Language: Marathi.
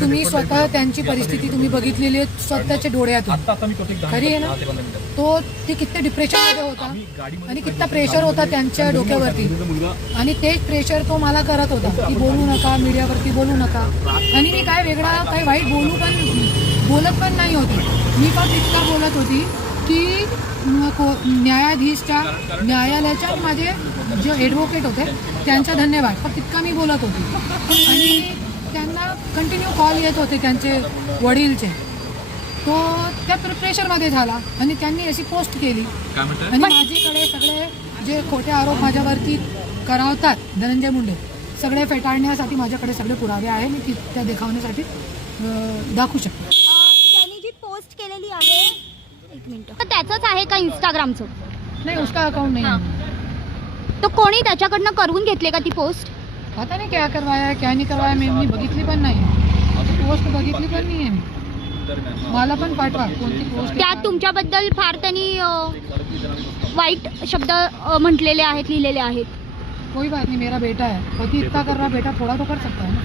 तुम्ही स्वतः त्यांची परिस्थिती तुम्ही बघितलेली आहे स्वतःच्या डोळ्यातून, खरी आहे ना? तो ते किती डिप्रेशनमध्ये होता आणि किती प्रेशर होता त्यांच्या डोक्यावरती, आणि तेच प्रेशर तो मला करत होता की बोलू नका, मीडियावरती बोलू नका. आणि मी काय वेगळा काही वाईट बोलत पण नाही होती. मी फक्त इतका बोलत होती की न्यायालयाच्या माझे जे ॲडव्होकेट होते त्यांचा धन्यवाद, फक्त इतका मी बोलत होती. आणि त्यांना कंटिन्यू कॉल येत होते त्यांचे वडीलचे. तो त्या प्रेशरमध्ये झाला आणि त्यांनी अशी पोस्ट केली. आणि माझ्याकडे सगळे जे खोटे आरोप माझ्यावरती करावतात धनंजय मुंडे सगळे फेटाळण्यासाठी माझ्याकडे सगळे पुरावे आहे. मी त्या देखावण्यासाठी दाखवू शकतो. त्यांनी जी पोस्ट केलेली आहे, एक मिनिट, तर त्याचंच आहे का इंस्टाग्रामचं? नाही, उसका अकाउंट नाही. तो कोणी त्याच्याकडनं करून घेतले का ती पोस्ट? पता नाही क्या करवाया क्या नाही करवाया, मी बघितली पण नाही, पोस्ट बघितली पण नाही आहे. मला पण पाठवा कोणती पोस्ट. त्यात तुमच्याबद्दल फार त्यांनी वाईट शब्द म्हटलेले आहेत, लिहिलेले आहेत. कोई बात नहीं, मेरा बेटा है, पति इतना कर रहा, बेटा थोड़ा तो कर सकता है ना.